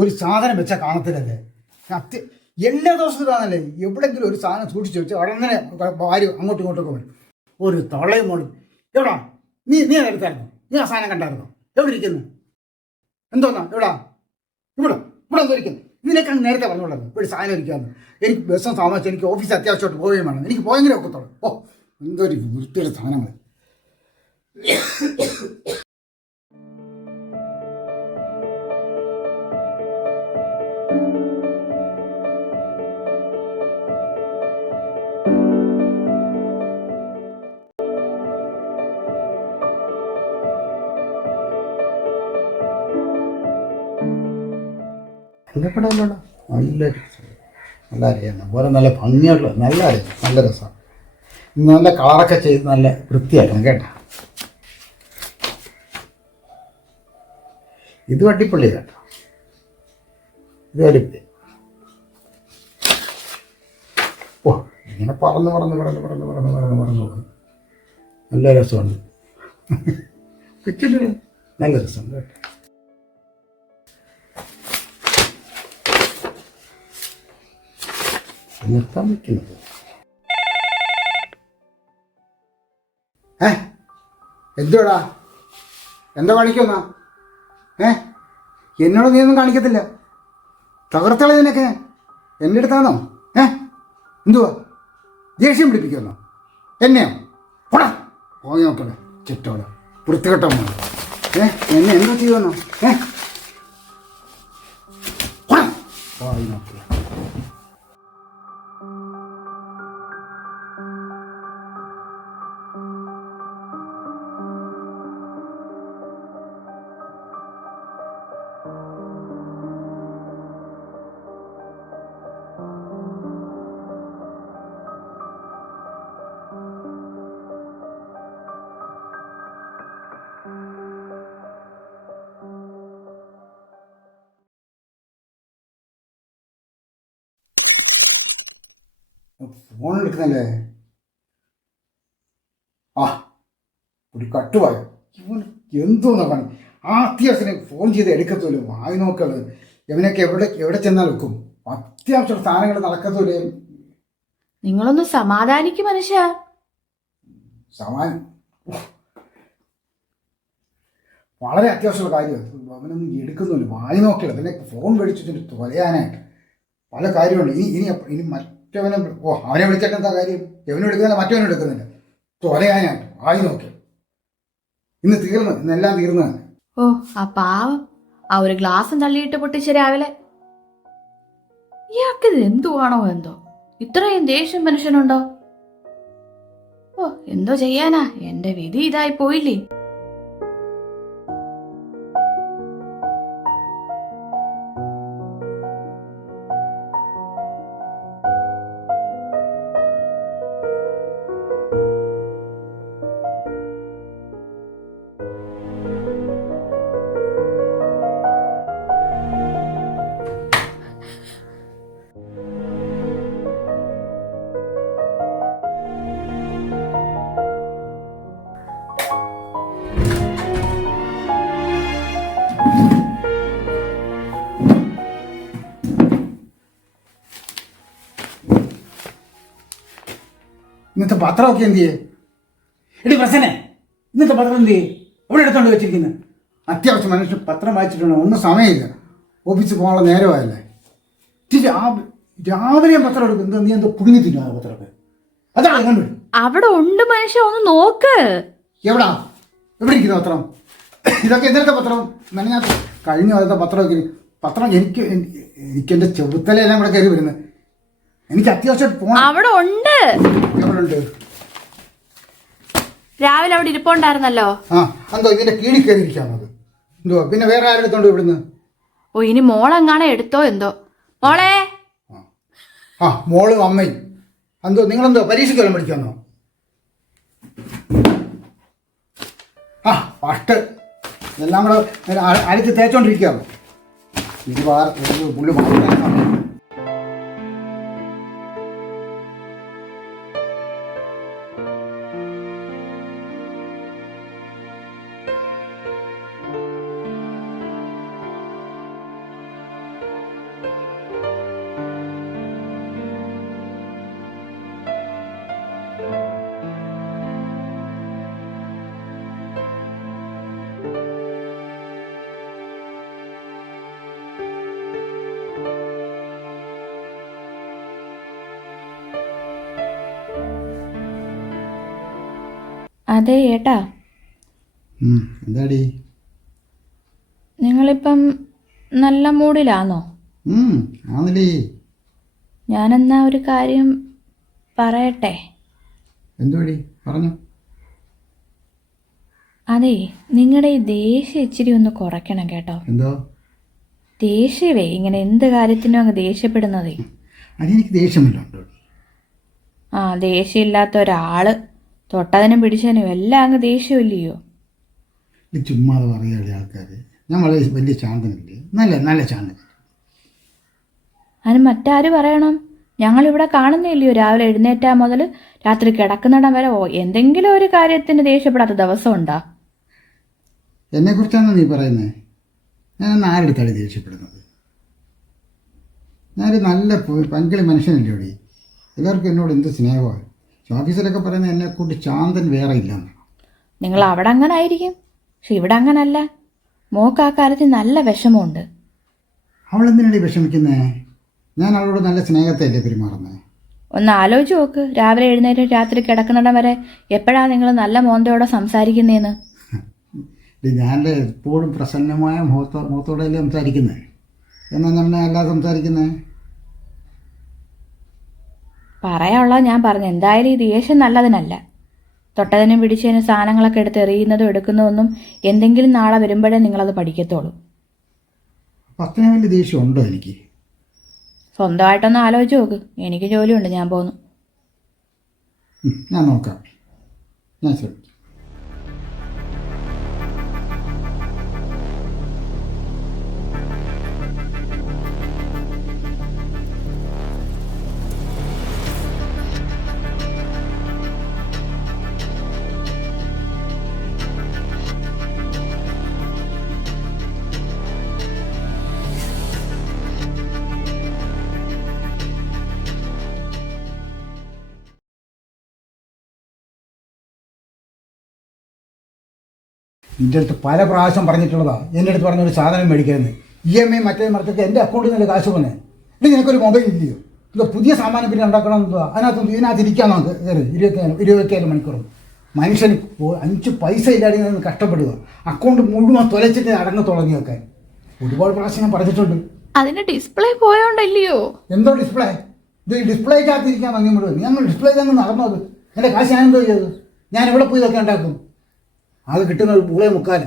ഒരു സാധനം വെച്ചാൽ കാണത്തില്ലല്ലേ? അത്യ എല്ലാ ദിവസവും ഇതാണല്ലേ? എവിടെയെങ്കിലും ഒരു സാധനം സൂക്ഷിച്ചു വെച്ചാൽ ഉടനെ ആരും അങ്ങോട്ടും ഇങ്ങോട്ടൊക്കെ വരും. ഒരു തളയും മോളും. എവിടാ നീ എടുത്തായിരുന്നു? നീ ആ സാധനം കണ്ടായിരുന്നോ? എവിടെ ഇരിക്കുന്നു? എന്തോന്നാ? ഇവിടെ ഇവിടെ എന്തോ ഇരിക്കുന്നു? ഇതിനൊക്കെ അങ്ങ് നേരത്തെ പറഞ്ഞോളൂ ഒരു സാധനം ഇരിക്കാമെന്ന്. എനിക്ക് ബസ്സും താമസിച്ച് എനിക്ക് ഓഫീസ് അത്യാവശ്യമായിട്ട് പോവുകയും വേണം. എനിക്ക് പോയെങ്കിലും ഒക്കത്തോളൂ. എന്തൊരു വൃത്തിയുടെ സാധനങ്ങൾ. നല്ല നല്ല അരയാണ്. അതുപോലെ നല്ല ഭംഗിയുള്ള നല്ല അരയാണ്. നല്ല രസമാണ്. നല്ല കളറൊക്കെ ചെയ്ത് നല്ല വൃത്തിയാക്കണം കേട്ടോ. ഇത് അടിപൊളി കേട്ടോ. ഇത് അടിപൊളി. ഇങ്ങനെ പറന്ന് പോകും. നല്ല രസമുണ്ട്. നല്ല രസമുണ്ട് കേട്ടോ. നിർത്താൻ വയ്ക്കുന്നത് എന്തുവാടാ? എന്താ കാണിക്കുന്ന? എന്നോട് നീ ഒന്നും കാണിക്കത്തില്ല. തകർത്തള നിനക്ക് എൻ്റെ അടുത്താണോ? എന്തുവാ ദേഷ്യം പിടിപ്പിക്കുന്നോ എന്നെയോ? പോടാ പോയി നോക്കണേ ചുറ്റോടെ വൃത്തികെട്ടോ. എന്നെ എന്താ ചെയ്യുമെന്നോ? പോയി നോക്കുക. ഫോൺ എടുക്കുന്നല്ലേ? ഒരു കട്ടുപോയോ ഇവൻ? എന്തോന്നാ പണി? അത്യാവശ്യം ഫോൺ ചെയ്ത് എടുക്കത്തുള്ളൂ. വായി നോക്കത് ഇവനൊക്കെ എവിടെ ചെന്നാൽ വെക്കും. അത്യാവശ്യം സാധനങ്ങൾ നടക്കത്തൂലേ. നിങ്ങളൊന്ന് സമാധാനിക്കും മനുഷ്യ. വളരെ അത്യാവശ്യമുള്ള കാര്യമാണ്. അവനൊന്നും എടുക്കുന്നില്ല. വായി നോക്കില്ല. പിന്നെ ഫോൺ മേടിച്ചിട്ട് തൊലയാനായിട്ട് പല കാര്യമുണ്ട്. ഇനി മറ്റവനെ അവനെ വിളിച്ചിട്ട് എന്താ കാര്യം? എവനും എടുക്കുന്നില്ല, മറ്റവനും എടുക്കുന്നില്ല. തൊലയാനായിട്ട് വായി നോക്കി. ഇന്നെല്ലാം തീർന്നതാണ്. ആ പാവം ആ ഒരു ഗ്ലാസും തള്ളിയിട്ട് പൊട്ടിച്ച രാവിലെ. ഇയാൾക്കിത് എന്തുവാണോ എന്തോ ഇത്രയും ദേഷ്യം മനുഷ്യനുണ്ടോ? എന്തോ ചെയ്യാനാ, എന്റെ വിധി ഇതായി പോയില്ലേ. ഇന്നത്തെ പത്രമൊക്കെ എന്ത് ചെയ്യേ? എടി പ്രസന്നെ, ഇന്നത്തെ പത്രം എന്ത് ചെയ്യേ? എവിടെ എടുത്തോണ്ട് വെച്ചിരിക്കുന്നത്? അത്യാവശ്യം മനുഷ്യൻ പത്രം വായിച്ചിട്ടുണ്ടോ? ഒന്നും സമയമില്ല. ഓഫീസിൽ പോകാനുള്ള നേരമായല്ലേ. രാവിലെയും പത്രം എടുക്കും. എന്താ നീ എന്തോ പുഴുങ്ങി തിന്നു പത്രമൊക്കെ? അതാണ് കണ്ടു. അവിടെ ഉണ്ട് മനുഷ്യ, ഒന്ന് നോക്ക്. എവിടെ ഇരിക്കുന്ന പത്രം? ഇതൊക്കെ എന്തൊക്കെ പത്രം? ഞാൻ കഴിഞ്ഞ കാലത്തെ പത്രം എനിക്ക് എൻ്റെ ചെറുത്തലെല്ലാം കൂടെ കയറി വരുന്നത്. എനിക്ക് അത്യാവശ്യം പോകണം. അവിടെ ഉണ്ട്. എവിടെ ഉണ്ട്? രാവിലെ അവിടെ ഇരിപ്പുണ്ടായിരുന്നല്ലോ. എന്തോ ഇതിന്റെ കീഴിൽ കയറിയിരിക്കാണത്? എന്തോ പിന്നെ വേറെ ആരെടുത്തോണ്ട് ഇവിടുന്ന്? ഇനി മോളെങ്ങാണെ എടുത്തോ എന്തോ. മോളെ. മോളും അമ്മയും എന്തോ നിങ്ങളെന്തോ പരീക്ഷയ്ക്ക് വല്ലതും പഠിക്കാന്നോ? പട്ട് എല്ലാം കൂടെ അരിച്ച് തേച്ചോണ്ടിരിക്കുകയാണ്. ഇത് പുള്ളി മാത്രം. അതെ ഏട്ടാ, എന്താടി? നിങ്ങളിപ്പം നല്ല മൂഡിലാണോ? ആന്നല്ലേ. ഞാനെന്നാ ഒരു കാര്യം പറയട്ടെ? എന്തുവടി പറഞ്ഞു? അതെ, നിങ്ങളുടെ ഈ ദേഷ്യം ഇച്ചിരി ഒന്ന് കുറയ്ക്കണം കേട്ടോ. എന്തോ ദേഷ്യമേ, ഇങ്ങനെ എന്ത് കാര്യത്തിനും അങ്ങ് ദേഷ്യപ്പെടുന്നതേ. അതെനിക്ക് ദേഷ്യമില്ലുണ്ടോ? ആ, ദേഷ്യമില്ലാത്ത ഒരാള് തൊട്ടതിനും പിടിച്ചതിനും എല്ലാം അങ്ങ് ദേഷ്യമില്ലയോ? ഇത് ചുമ്മാതെ പറയുകയല്ലേ ആൾക്കാർ. ഞാൻ വളരെ വലിയ ചാന്തനല്ലേ, നല്ല ചാന്തൻ. അതിന് മറ്റാര് പറയണം? ഞങ്ങളിവിടെ കാണുന്നില്ലയോ, രാവിലെ എഴുന്നേറ്റാൽ മുതൽ രാത്രി കിടക്കുന്നിടം വരെ എന്തെങ്കിലും ഒരു കാര്യത്തിന് ദേഷ്യപ്പെടാത്ത ദിവസം ഉണ്ടാ? എന്നെക്കുറിച്ചാണോ നീ പറയുന്നത്? ഞാൻ ആരെടുത്താണ് ദേഷ്യപ്പെടുന്നത്? ഞാനൊരു നല്ല പങ്കളി മനുഷ്യനല്ലേ ഓടി. എല്ലാവർക്കും എന്നോട് എന്ത് സ്നേഹമാണ്. ഓഫീസിലൊക്കെ പറയുന്നത് എന്നെക്കൊണ്ട് ചാന്തൻ വേറെ ഇല്ലെന്ന്. നിങ്ങൾ അവിടെ അങ്ങനെ ആയിരിക്കും, പക്ഷെ ഇവിടെ അങ്ങനല്ല. മോക്ക് ആ കാര്യത്തിൽ നല്ല വിഷമമുണ്ട്. അവളെന്തിനാണ് വിഷമിക്കുന്നേ? ഞാൻ അവളോട് നല്ല സ്നേഹത്തല്ലേ പെരുമാറുന്നത്. ഒന്ന് ആലോചിച്ച് നോക്ക്, രാവിലെ എഴുന്നേറ്റ് രാത്രി കിടക്കുന്നിടം വരെ എപ്പോഴാണ് നിങ്ങൾ നല്ല മോന്തയോടെ സംസാരിക്കുന്നതെന്ന്. ഇത് ഞാൻ എപ്പോഴും പ്രസന്നമായ മുഖത്തോടെയല്ലേ സംസാരിക്കുന്നത്. എന്നാൽ ഞാൻ അല്ലാതെ സംസാരിക്കുന്നത്? പറയാനുള്ളത് ഞാൻ പറഞ്ഞു. എന്തായാലും ഈ ദേഷ്യം നല്ലതിനല്ല. തൊട്ടതിനും പിടിച്ചതിനും സാധനങ്ങളൊക്കെ എടുത്ത് എറിയുന്നതും എടുക്കുന്നതൊന്നും എന്തെങ്കിലും നാളെ വരുമ്പോഴേ നിങ്ങളത് പഠിക്കത്തുള്ളൂ. അപ്പം അത്രയും വലിയ ദേഷ്യം ഉണ്ടോ എനിക്ക്? സ്വന്തമായിട്ടൊന്ന് ആലോചിച്ച് നോക്ക്. എനിക്ക് ജോലിയുണ്ട്, ഞാൻ പോന്നു. ഞാൻ നോക്കാം, ഞാൻ ശ്രമിക്കാം. നിൻ്റെ അടുത്ത് പല പ്രാവശ്യം പറഞ്ഞിട്ടുള്ളതാണ്. എൻ്റെ അടുത്ത് പറഞ്ഞൊരു സാധനം മേടിക്കരുത്. EMI മറ്റേ മറത്തൊക്കെ എൻ്റെ അക്കൗണ്ടിൽ നിന്നല്ലേ കാശ് പോന്നെ. ഇത് നിനക്കൊരു മൊബൈൽ ഇല്ലയോ? ഇതോ പുതിയ സാമാനം പിന്നെ ഉണ്ടാക്കണം എന്തുവാ? ഇതിനകത്ത് ഇരിക്കാൻ നോക്ക്. 24 മണിക്കൂറും. മനുഷ്യന് 5 പൈസ ഇല്ലാതെ നിന്ന് കഷ്ടപ്പെടുക. അക്കൗണ്ട് മുഴുവൻ തുലച്ചിട്ട് അടങ്ങ് തുടങ്ങിയൊക്കെ ഒരുപാട് പ്രാവശ്യം ഞാൻ പറഞ്ഞിട്ടുണ്ട്. അതിന്റെ ഡിസ്പ്ലേ പോയോണ്ടല്ലയോ? എന്തോ ഡിസ്പ്ലേ? ഇത് ഡിസ്പ്ലേക്കകത്ത് ഇരിക്കാൻ വാങ്ങി മുഴുവൻ. നീ അങ്ങ് ഡിസ്പ്ലേ അങ്ങ് നടന്നത്. എൻ്റെ കാശ് ഞാൻ എന്തോ ചെയ്തത്? ഞാൻ ഇവിടെ പോയി ഇതൊക്കെ ഉണ്ടാക്കും. അത് കിട്ടുന്ന ഒരു പൂളെ മുക്കാല.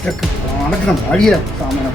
ഇതൊക്കെ നടക്കണം വഴിയിലാണ് സാമാനം.